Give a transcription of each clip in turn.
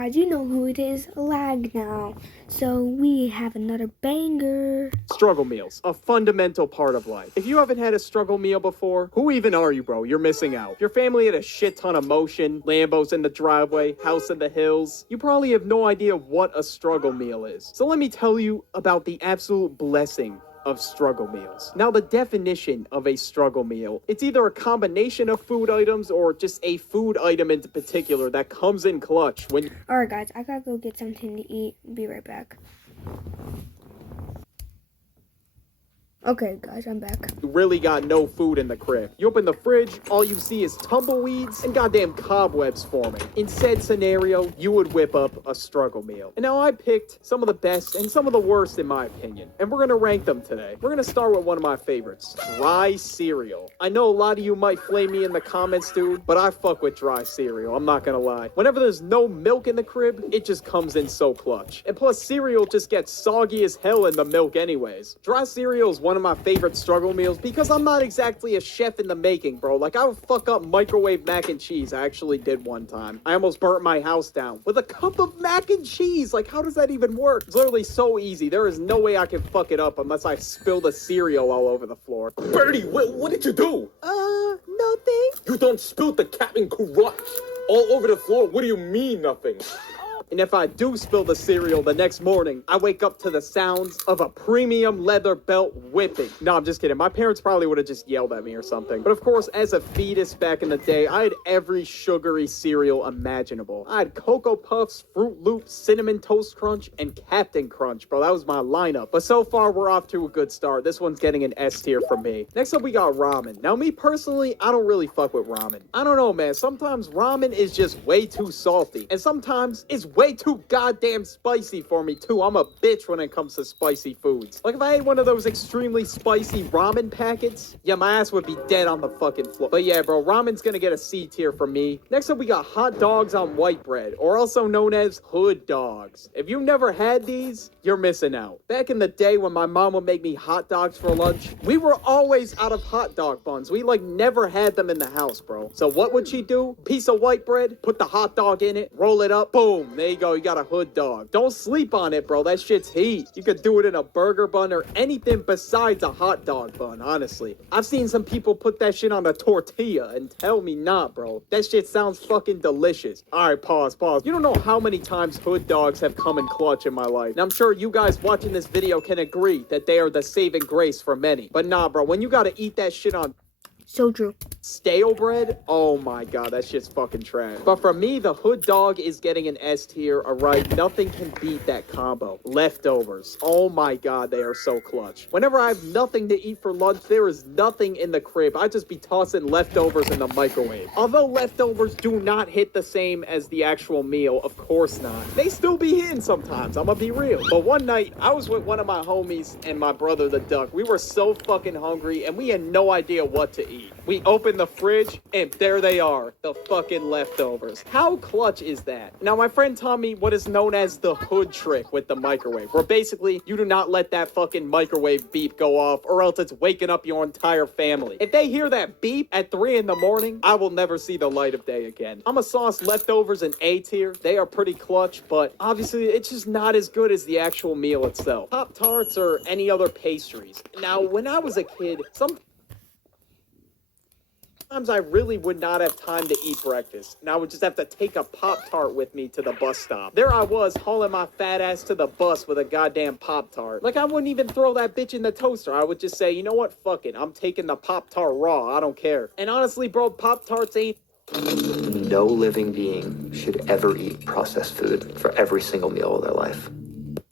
Guys, you know who it is, Lag now. So we have another banger. Struggle meals, a fundamental part of life. If you haven't had a struggle meal before, who even are you, bro? You're missing out. If your family had a shit ton of motion, Lambos in the driveway, house in the hills, you probably have no idea what a struggle meal is. So let me tell you about the absolute blessing of struggle meals. Now, the definition of a struggle meal, it's either a combination of food items or just a food item in particular that comes in clutch when... Alright guys, I gotta go get something to eat. Be right back. Okay guys, I'm back. You really got no food in the crib. You open the fridge, all you see is tumbleweeds and goddamn cobwebs forming. In said scenario, you would whip up a struggle meal. And now I picked some of the best and some of the worst in my opinion. And we're gonna rank them today. We're gonna start with one of my favorites, dry cereal. I know a lot of you might flame me in the comments, dude, but I fuck with dry cereal, I'm not gonna lie. Whenever there's no milk in the crib, it just comes in so clutch. And plus, cereal just gets soggy as hell in the milk anyways. Dry cereal is one of my favorite struggle meals because I'm not exactly a chef in the making, bro. Like, I would fuck up microwave mac and cheese. I actually did one time. I almost burnt my house down with a cup of mac and cheese. Like, how does that even work? It's literally so easy. There is no way I can fuck it up unless I spill the cereal all over the floor. Birdie, what did you do? Nothing. You done spilled the Captain Crunch all over the floor. What do you mean, nothing? And if I do spill the cereal the next morning, I wake up to the sounds of a premium leather belt whipping. No, I'm just kidding. My parents probably would have just yelled at me or something. But of course, as a fetus back in the day, I had every sugary cereal imaginable. I had Cocoa Puffs, Fruit Loops, Cinnamon Toast Crunch, and Captain Crunch, bro. That was my lineup. But so far, we're off to a good start. This one's getting an S tier from me. Next up, we got ramen. Now, me personally, I don't really fuck with ramen. I don't know, man. Sometimes ramen is just way too salty. And sometimes it's way too goddamn spicy for me too. I'm a bitch when it comes to spicy foods. Like if I ate one of those extremely spicy ramen packets, yeah, my ass would be dead on the fucking floor. But yeah, bro, ramen's gonna get a C tier from me. Next up, we got hot dogs on white bread, or also known as hood dogs. If you've never had these, you're missing out. Back in the day when my mom would make me hot dogs for lunch, we were always out of hot dog buns. We like never had them in the house, bro. So what would she do? Piece of white bread, put the hot dog in it, roll it up, boom, there you go. You got a hood dog. Don't sleep on it, bro. That shit's heat. You could do it in a burger bun or anything besides a hot dog bun, honestly. I've seen some people put that shit on a tortilla and tell me not, bro. That shit sounds fucking delicious. Alright, pause. You don't know how many times hood dogs have come in clutch in my life. And I'm sure you guys watching this video can agree that they are the saving grace for many. But nah, bro, when you gotta eat that shit on So true. stale bread, oh my god, that shit's fucking trash. But for me, the hood dog is getting an S tier, alright? Nothing can beat that combo. Leftovers, oh my god, they are so clutch. Whenever I have nothing to eat for lunch, there is nothing in the crib. I just be tossing leftovers in the microwave. Although leftovers do not hit the same as the actual meal, of course not. They still be hitting sometimes, I'm gonna be real. But one night, I was with one of my homies and my brother the duck. We were so fucking hungry and we had no idea what to eat. We opened the fridge, and there they are, the fucking leftovers. How clutch is that? Now, my friend taught me what is known as the hood trick with the microwave, where basically, you do not let that fucking microwave beep go off, or else it's waking up your entire family. If they hear that beep at 3 in the morning, I will never see the light of day again. I'm a sauce leftovers in A tier. They are pretty clutch, but obviously, it's just not as good as the actual meal itself. Pop-Tarts or any other pastries. Now, when I was a kid, sometimes I really would not have time to eat breakfast, and I would just have to take a Pop-Tart with me to the bus stop. There I was, hauling my fat ass to the bus with a goddamn Pop-Tart. Like, I wouldn't even throw that bitch in the toaster. I would just say, you know what, fuck it. I'm taking the Pop-Tart raw. I don't care. And honestly, bro, Pop-Tarts ain't... No living being should ever eat processed food for every single meal of their life.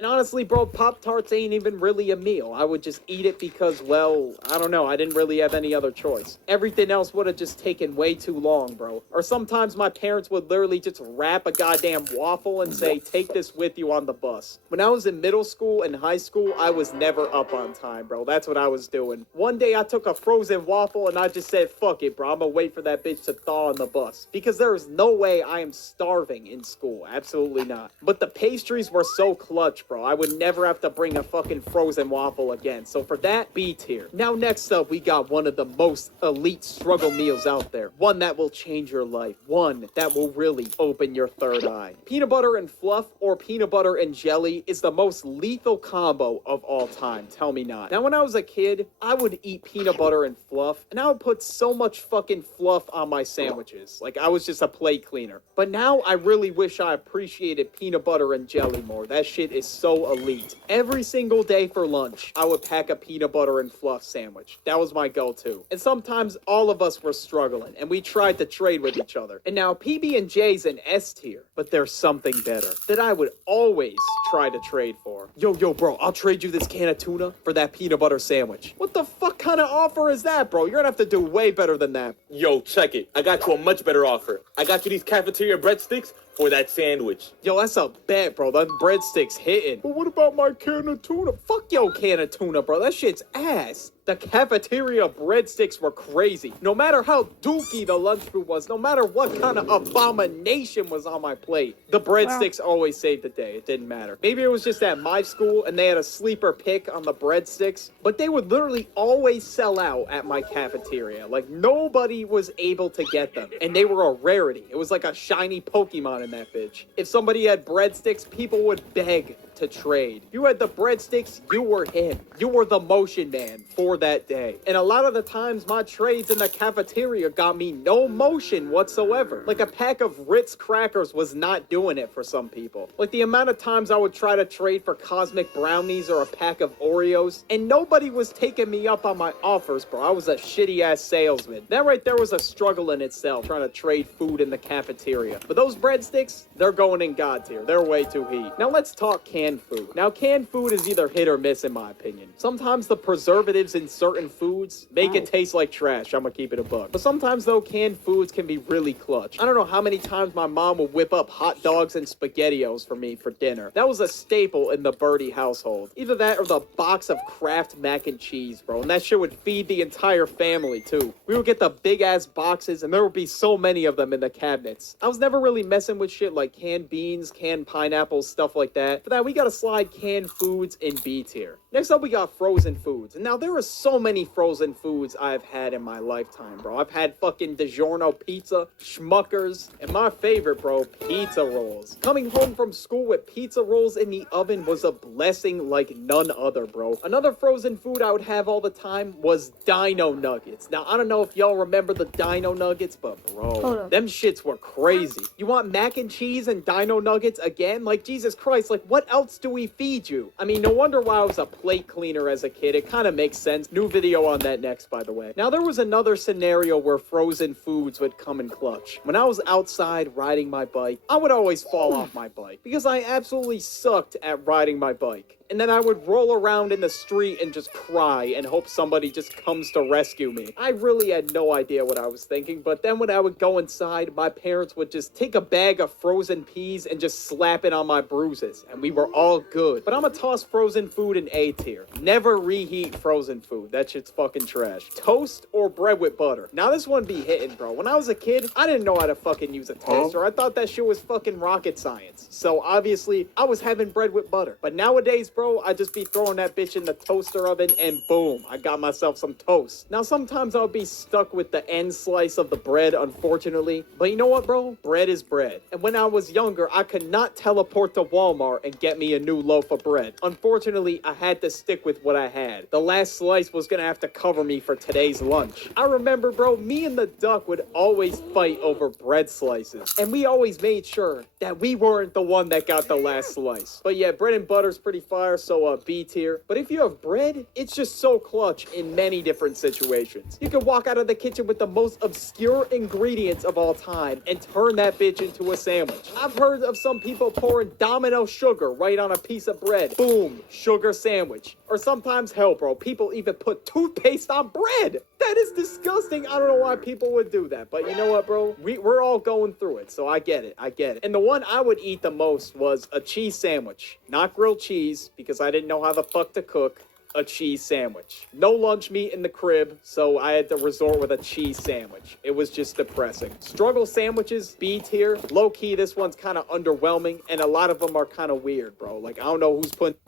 And honestly, bro, Pop-Tarts ain't even really a meal. I would just eat it because, well, I don't know. I didn't really have any other choice. Everything else would have just taken way too long, bro. Or sometimes my parents would literally just wrap a goddamn waffle and say, take this with you on the bus. When I was in middle school and high school, I was never up on time, bro. That's what I was doing. One day I took a frozen waffle and I just said, fuck it, bro. I'm gonna wait for that bitch to thaw on the bus. Because there is no way I am starving in school. Absolutely not. But the pastries were so clutch, bro. I would never have to bring a fucking frozen waffle again. So for that, B tier. Now next up, we got one of the most elite struggle meals out there. One that will change your life. One that will really open your third eye. Peanut butter and fluff or peanut butter and jelly is the most lethal combo of all time. Tell me not. Now when I was a kid, I would eat peanut butter and fluff, and I would put so much fucking fluff on my sandwiches. Like I was just a plate cleaner. But now I really wish I appreciated peanut butter and jelly more. That shit is so elite. Every single day for lunch, I would pack a peanut butter and fluff sandwich. That was my go-to. And sometimes all of us were struggling, and we tried to trade with each other. And now PB&J's an S tier, but there's something better that I would always try to trade for. Yo, bro, I'll trade you this can of tuna for that peanut butter sandwich. What the fuck kind of offer is that, bro? You're gonna have to do way better than that. Yo, check it. I got you a much better offer. I got you these cafeteria breadsticks for that sandwich. Yo, that's a bet, bro. That breadstick's hitting. But what about my can of tuna? Fuck your can of tuna, bro. That shit's ass. The cafeteria breadsticks were crazy. No matter how dookie the lunch food was, no matter what kind of abomination was on my plate, the breadsticks always saved the day. It didn't matter. Maybe it was just at my school and they had a sleeper pick on the breadsticks, but they would literally always sell out at my cafeteria. Like nobody was able to get them, and they were a rarity. It was like a shiny Pokemon in that bitch. If somebody had breadsticks, people would beg to trade. You had the breadsticks, you were him. You were the motion man for that day. And a lot of the times my trades in the cafeteria got me no motion whatsoever. Like a pack of Ritz crackers was not doing it for some people. Like the amount of times I would try to trade for cosmic brownies or a pack of Oreos, and nobody was taking me up on my offers, bro. I was a shitty ass salesman. That right there was a struggle in itself, trying to trade food in the cafeteria. But those breadsticks, they're going in God tier. They're way too heat. Now let's talk canned food. Now canned food is either hit or miss in my opinion. Sometimes the preservatives in certain foods make it taste like trash. I'm gonna keep it a buck. But sometimes though, canned foods can be really clutch. I don't know how many times my mom would whip up hot dogs and SpaghettiOs for me for dinner. That was a staple in the Birdie household. Either that or the box of Kraft mac and cheese, bro. And that shit would feed the entire family too. We would get the big ass boxes and there would be so many of them in the cabinets. I was never really messing with shit like canned beans, canned pineapples, stuff like that. For that, we gotta slide canned foods in B tier. Next up, we got frozen foods. And now there are so many frozen foods I've had in my lifetime, bro. I've had fucking DiGiorno pizza, Schmuckers, and my favorite, bro, pizza rolls. Coming home from school with pizza rolls in the oven was a blessing like none other, bro. Another frozen food I would have all the time was Dino Nuggets. Now, I don't know if y'all remember the Dino Nuggets, but bro, them shits were crazy. You want mac and cheese and Dino Nuggets again? Like, Jesus Christ, like, what else do we feed you? I mean, no wonder why I was a plate cleaner as a kid. It kind of makes sense. New video on that next, by the way. Now, there was another scenario where frozen foods would come in clutch. When I was outside riding my bike, I would always fall off my bike because I absolutely sucked at riding my bike. And then I would roll around in the street and just cry and hope somebody just comes to rescue me. I really had no idea what I was thinking, but then when I would go inside, my parents would just take a bag of frozen peas and just slap it on my bruises, and we were all good. But I'm gonna toss frozen food in A tier. Never reheat frozen food. That shit's fucking trash. Toast or bread with butter. Now this one be hitting, bro. When I was a kid, I didn't know how to fucking use a toaster. I thought that shit was fucking rocket science. So obviously, I was having bread with butter. But nowadays, bro, I just be throwing that bitch in the toaster oven and boom, I got myself some toast. Now, sometimes I'll be stuck with the end slice of the bread, unfortunately. But you know what, bro? Bread is bread. And when I was younger, I could not teleport to Walmart and get me a new loaf of bread. Unfortunately, I had to stick with what I had. The last slice was gonna have to cover me for today's lunch. I remember, bro, me and the duck would always fight over bread slices. And we always made sure that we weren't the one that got the last slice. But yeah, bread and butter's pretty fire, so B tier. But if you have bread, it's just so clutch in many different situations. You can walk out of the kitchen with the most obscure ingredients of all time and turn that bitch into a sandwich. I've heard of some people pouring Domino sugar right on a piece of bread. Boom, sugar sandwich. Or sometimes, hell, bro, people even put toothpaste on bread. That is disgusting. I don't know why people would do that. But you know what, bro? We're all going through it, so I get it. I get it. And the one I would eat the most was a cheese sandwich. Not grilled cheese, because I didn't know how the fuck to cook. a cheese sandwich. No lunch meat in the crib, so I had to resort with a cheese sandwich. It was just depressing. Struggle sandwiches, B tier. Low key, this one's kind of underwhelming, and a lot of them are kind of weird, bro. Like, I don't know who's putting...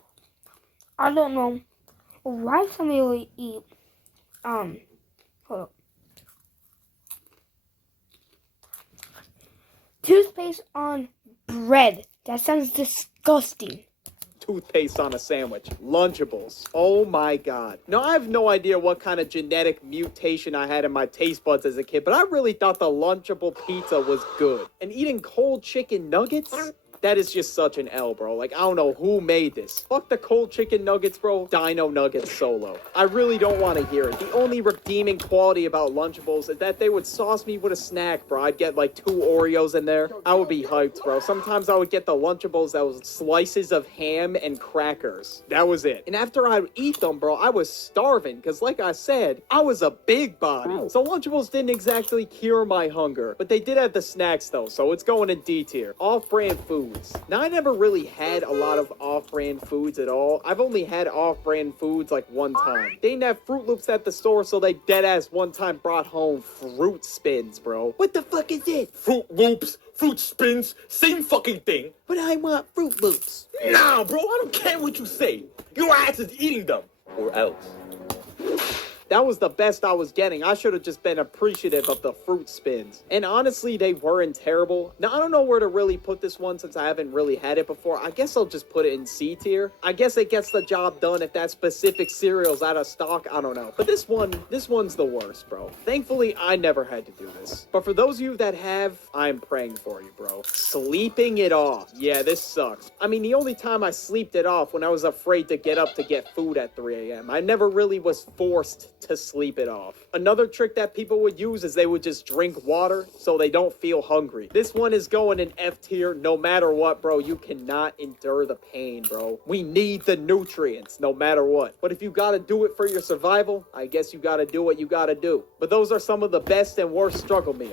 I don't know why somebody would eat, hold up. Toothpaste on bread. That sounds disgusting. Toothpaste on a sandwich. Lunchables. Oh my god. Now, I have no idea what kind of genetic mutation I had in my taste buds as a kid, but I really thought the Lunchable pizza was good. And eating cold chicken nuggets? That is just such an L, bro. Like, I don't know who made this. Fuck the cold chicken nuggets, bro. Dino Nuggets solo. I really don't want to hear it. The only redeeming quality about Lunchables is that they would sauce me with a snack, bro. I'd get like 2 Oreos in there. I would be hyped, bro. Sometimes I would get the Lunchables that was slices of ham and crackers. That was it. And after I would eat them, bro, I was starving. Because like I said, I was a big body. So Lunchables didn't exactly cure my hunger. But they did have the snacks, though. So it's going in D tier. Off-brand food. Now, I never really had a lot of off-brand foods at all. I've only had off-brand foods like one time. They didn't have Fruit Loops at the store, so they deadass one time brought home Fruit Spins, bro. What the fuck is it? Fruit Loops, Fruit Spins, same fucking thing. But I want Fruit Loops. Nah, bro, I don't care what you say. Your ass is eating them. Or else. That was the best I was getting. I should have just been appreciative of the Fruit Spins. And honestly, they weren't terrible. Now, I don't know where to really put this one since I haven't really had it before. I guess I'll just put it in C tier. I guess it gets the job done if that specific cereal's out of stock. I don't know. But this one's the worst, bro. Thankfully, I never had to do this. But for those of you that have, I'm praying for you, bro. Sleeping it off. Yeah, this sucks. I mean, the only time I sleeped it off when I was afraid to get up to get food at 3 a.m. I never really was forced to sleep it off. Another trick that people would use is they would just drink water so they don't feel hungry. This one is going in F tier no matter what, bro. You cannot endure the pain, bro. We need the nutrients no matter what. But if you gotta do it for your survival, I guess you gotta do what you gotta do. But those are some of the best and worst struggle meals.